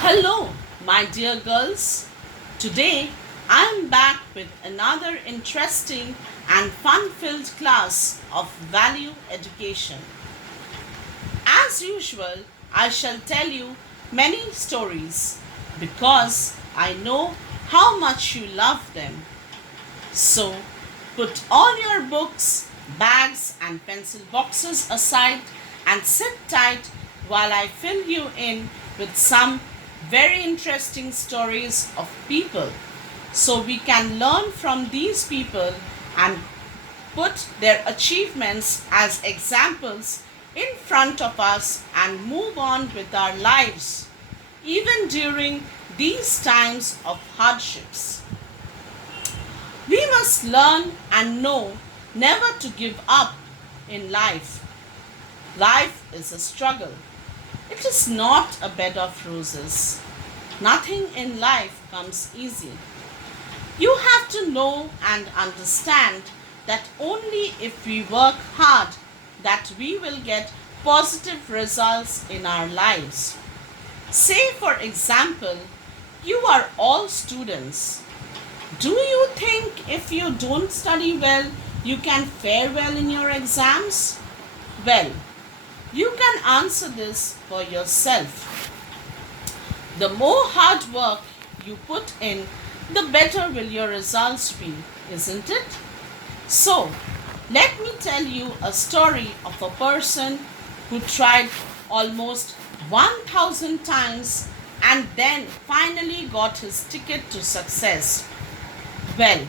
Hello, my dear girls. Today I'm back with another interesting and fun filled class of value education. As usual, I shall tell you many stories because I know how much you love them. So put all your books, bags, and pencil boxes aside and sit tight while I fill you in with some very interesting stories of people so we can learn from these people and put their achievements as examples in front of us and move on with our lives even during these times of hardships. We must learn and know never to give up in life. Life is a struggle. It is not a bed of roses. Nothing in life comes easy. You have to know and understand that only if we work hard that we will get positive results in our lives. Say for example, you are all students. Do you think if you don't study well, you can fare well in your exams? Well, you can answer this for yourself. The more hard work you put in, the better will your results be, isn't it? So, let me tell you a story of a person who tried almost 1000 times and then finally got his ticket to success. Well,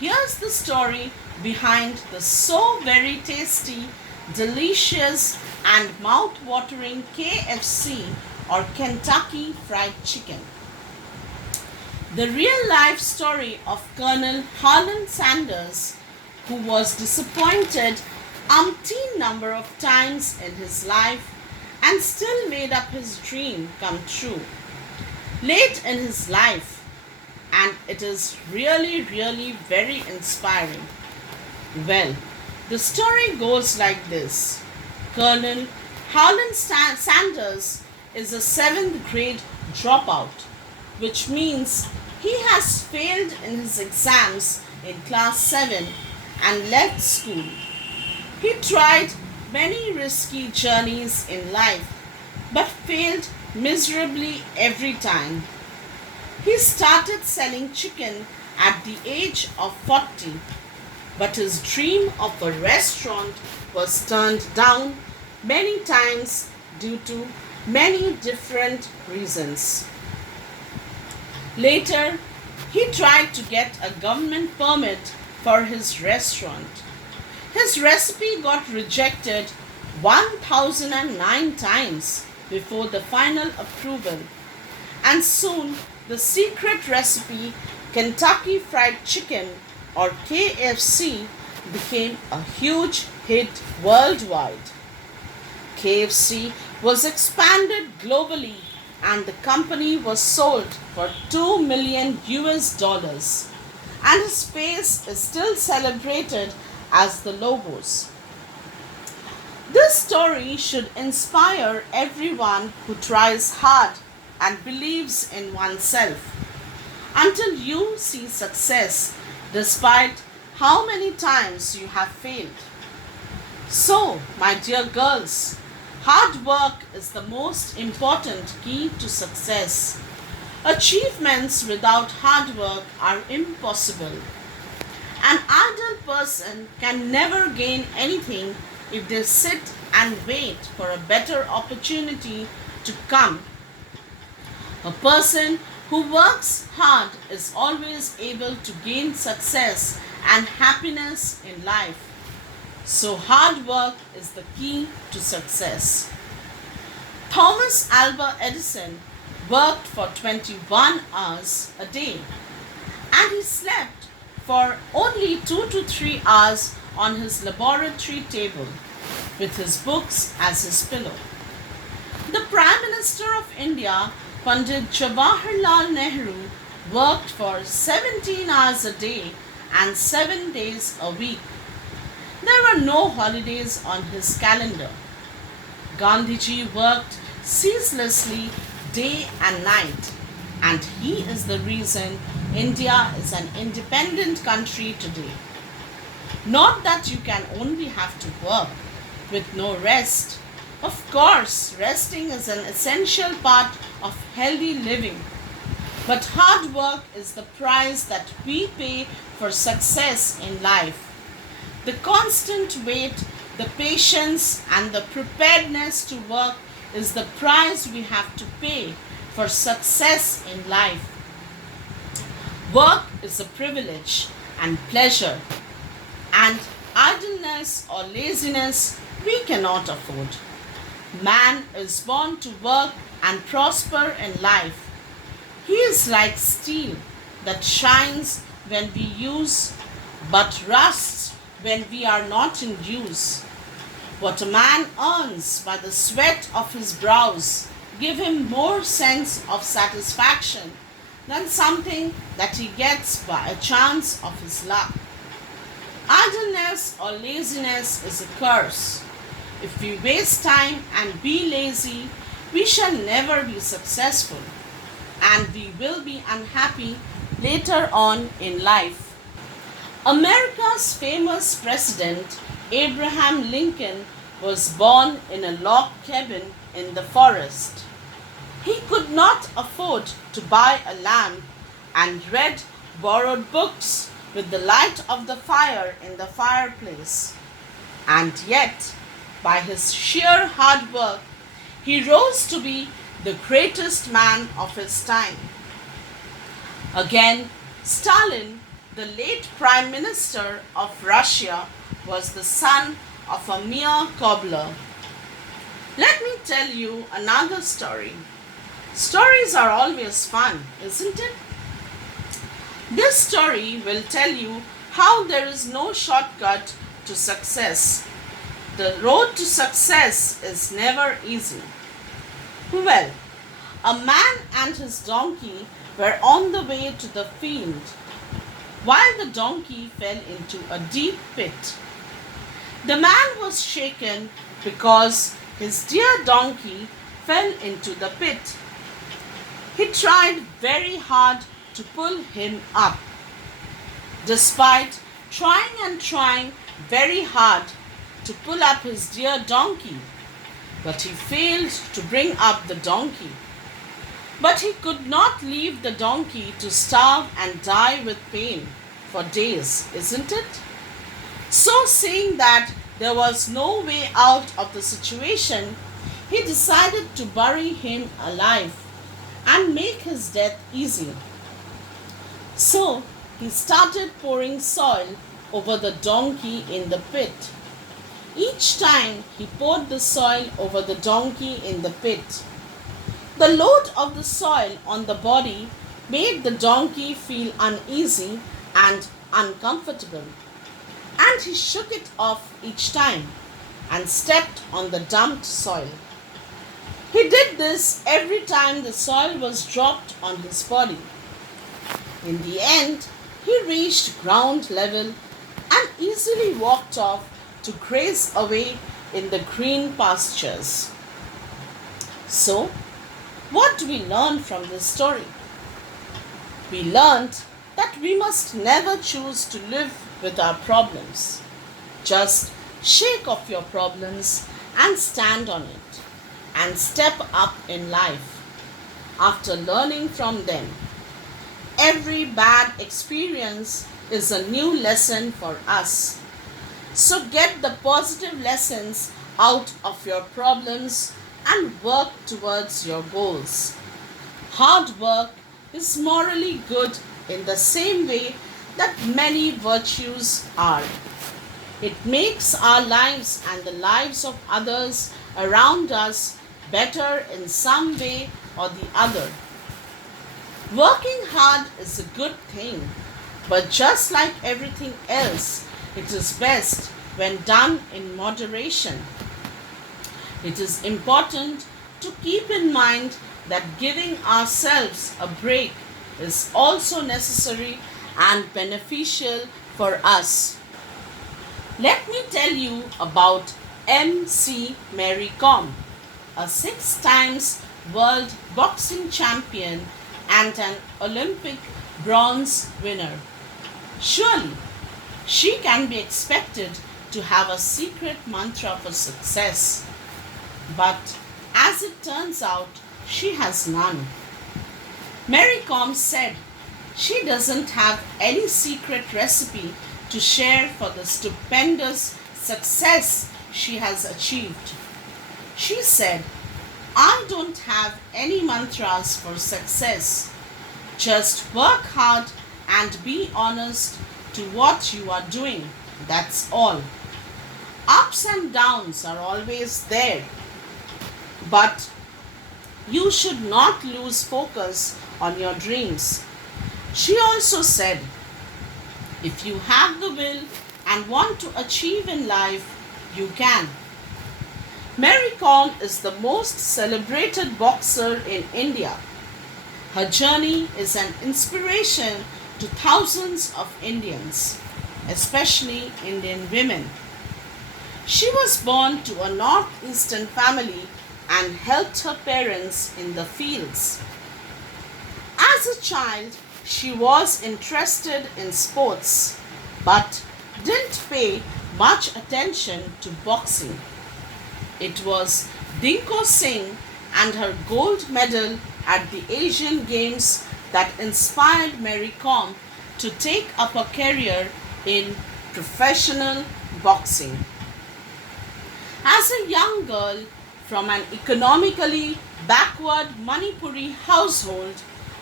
here's the story behind the so very tasty, delicious, and mouth-watering KFC or Kentucky Fried Chicken. The real life story of Colonel Harland Sanders, who was disappointed umpteen number of times in his life and still made up his dream come true. Late in his life, and it is really very inspiring. Well, the story goes like this. Colonel Harland Sanders is a 7th grade dropout, which means he has failed in his exams in class 7 and left school. He tried many risky journeys in life but failed miserably every time. He started selling chicken at the age of 40, but his dream of a restaurant was turned down many times due to many different reasons. Later, he tried to get a government permit for his restaurant. His recipe got rejected 1009 times before the final approval, and soon the secret recipe Kentucky Fried Chicken or KFC became a huge hit worldwide. KFC was expanded globally and the company was sold for 2 million US dollars, and his face is still celebrated as the logos. This story should inspire everyone who tries hard and believes in oneself until you see success despite how many times you have failed. So, my dear girls, hard work is the most important key to success. Achievements without hard work are impossible. An idle person can never gain anything if they sit and wait for a better opportunity to come. A person who works hard is always able to gain success and happiness in life. So, hard work is the key to success. Thomas Alva Edison worked for 21 hours a day and he slept for only 2 to 3 hours on his laboratory table with his books as his pillow. The Prime Minister of India, Pandit Jawaharlal Nehru, worked for 17 hours a day and 7 days a week. There were no holidays on his calendar. Gandhiji worked ceaselessly day and night. And he is the reason India is an independent country today. Not that you can only have to work with no rest. Of course, resting is an essential part of healthy living. But hard work is the price that we pay for success in life. The constant wait, the patience, and the preparedness to work is the price we have to pay for success in life. Work is a privilege and pleasure, and idleness or laziness we cannot afford. Man is born to work and prosper in life. He is like steel that shines when we use but rusts when we are not in use. What a man earns by the sweat of his brows give him more sense of satisfaction than something that he gets by a chance of his luck. Idleness or laziness is a curse. If we waste time and be lazy, we shall never be successful, and we will be unhappy later on in life. America's famous president, Abraham Lincoln, was born in a log cabin in the forest. He could not afford to buy a lamp and read borrowed books with the light of the fire in the fireplace. And yet, by his sheer hard work, he rose to be the greatest man of his time. Again, Stalin, the late Prime Minister of Russia, was the son of a mere cobbler. Let me tell you another story. Stories are always fun, isn't it? This story will tell you how there is no shortcut to success. The road to success is never easy. Well, a man and his donkey were on the way to the field while the donkey fell into a deep pit. The man was shaken because his dear donkey fell into the pit. He tried very hard to pull him up. Despite trying and trying very hard to pull up his dear donkey, but he failed to bring up the donkey. But he could not leave the donkey to starve and die with pain for days, isn't it? So, seeing that there was no way out of the situation, he decided to bury him alive and make his death easy. So, he started pouring soil over the donkey in the pit. Each time he poured the soil over the donkey in the pit, the load of the soil on the body made the donkey feel uneasy and uncomfortable, and he shook it off each time and stepped on the dumped soil. He did this every time the soil was dropped on his body. In the end, he reached ground level and easily walked off to graze away in the green pastures. So, what do we learn from this story? We learned that we must never choose to live with our problems. Just shake off your problems and stand on it and step up in life. After learning from them, every bad experience is a new lesson for us. So get the positive lessons out of your problems and work towards your goals. Hard work is morally good in the same way that many virtues are. It makes our lives and the lives of others around us better in some way or the other. Working hard is a good thing, but just like everything else, it is best when done in moderation. It is important to keep in mind that giving ourselves a break is also necessary and beneficial for us. Let me tell you about M.C. Mary Kom, a 6 times world boxing champion, and an Olympic bronze winner. Surely, she can be expected to have a secret mantra for success. But as it turns out, she has none. Mary Kom said she doesn't have any secret recipe to share for the stupendous success she has achieved. She said, I don't have any mantras for success. Just work hard and be honest to what you are doing. That's all. Ups and downs are always there, but you should not lose focus on your dreams. She also said, if you have the will and want to achieve in life, you can. Mary Kom is the most celebrated boxer in India. Her journey is an inspiration to thousands of Indians, especially Indian women. She was born to a northeastern family and helped her parents in the fields. As a child, she was interested in sports but didn't pay much attention to boxing. It was Dinko Singh and her gold medal at the Asian Games that inspired Mary Kom to take up a career in professional boxing. As a young girl from an economically backward Manipuri household,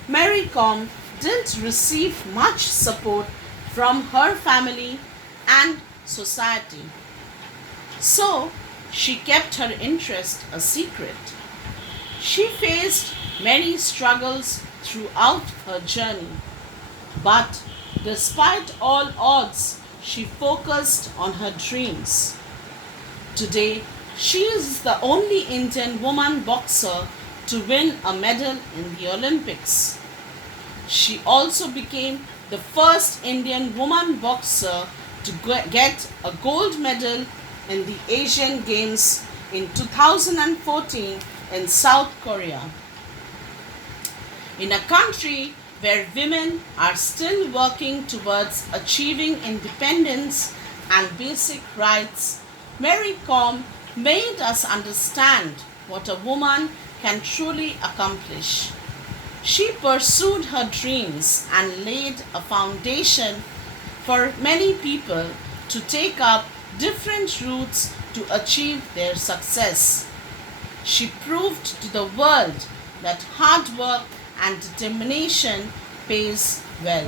Mary Kom didn't receive much support from her family and society. So, she kept her interest a secret. She faced many struggles throughout her journey, but despite all odds, she focused on her dreams. Today, she is the only Indian woman boxer to win a medal in the Olympics. She also became the first Indian woman boxer to get a gold medal in the Asian Games in 2014 in South Korea. In a country where women are still working towards achieving independence and basic rights, Mary Kom made us understand what a woman can truly accomplish. She pursued her dreams and laid a foundation for many people to take up different routes to achieve their success. She proved to the world that hard work and determination pays well.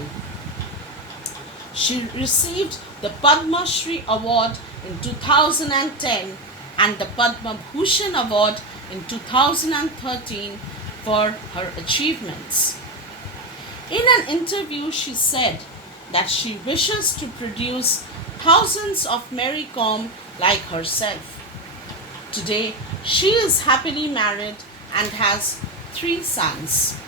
She received the Padma Shri Award in 2010 and the Padma Bhushan Award in 2013 for her achievements. In an interview, she said that she wishes to produce thousands of Mary Kom like herself. Today, she is happily married and has 3 sons.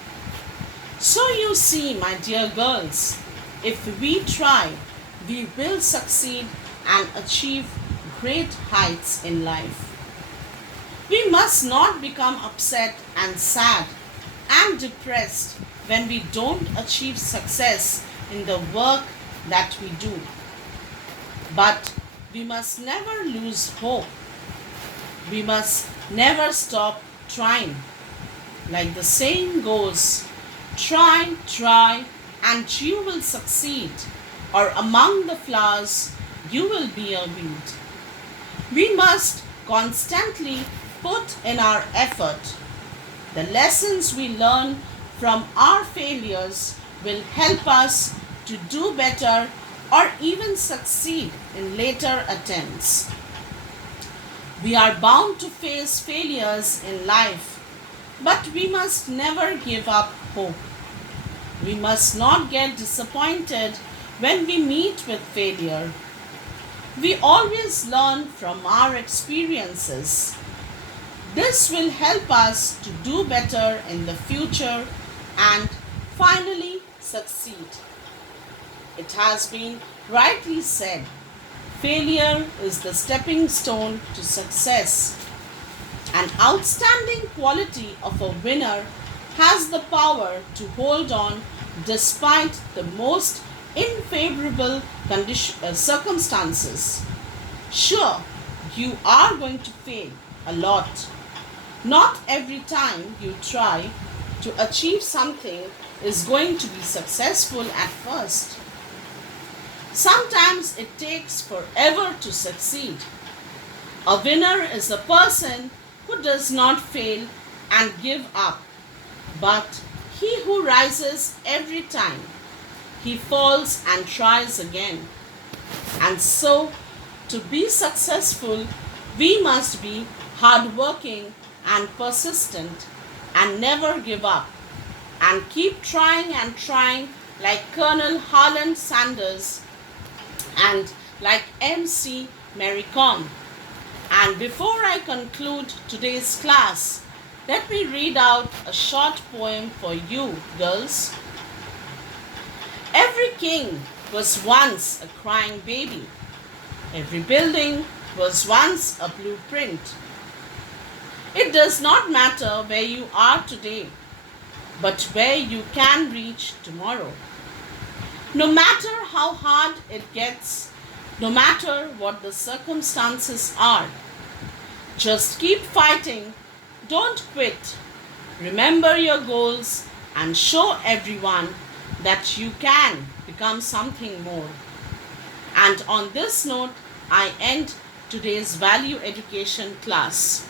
So you see, my dear girls, if we try, we will succeed and achieve great heights in life. We must not become upset and sad and depressed when we don't achieve success in the work that we do. But we must never lose hope. We must never stop trying. Like the saying goes, try, and you will succeed, or among the flowers you will be a weed. We must constantly put in our effort. The lessons we learn from our failures will help us to do better or even succeed in later attempts. We are bound to face failures in life, but we must never give up hope. We must not get disappointed when we meet with failure. We always learn from our experiences. This will help us to do better in the future and finally succeed. It has been rightly said, failure is the stepping stone to success. An outstanding quality of a winner has the power to hold on despite the most unfavorable circumstances. Sure, you are going to fail a lot. Not every time you try to achieve something is going to be successful at first. Sometimes it takes forever to succeed. A winner is a person who does not fail and give up, but he who rises every time he falls and tries again. And so, to be successful, we must be hardworking and persistent and never give up and keep trying and trying like Colonel Harland Sanders and like MC Mary Kom. And before I conclude today's class, let me read out a short poem for you, girls. Every king was once a crying baby. Every building was once a blueprint. It does not matter where you are today, but where you can reach tomorrow. No matter how hard it gets, no matter what the circumstances are, just keep fighting, don't quit. Remember your goals and show everyone that you can become something more. And on this note, I end today's value education class.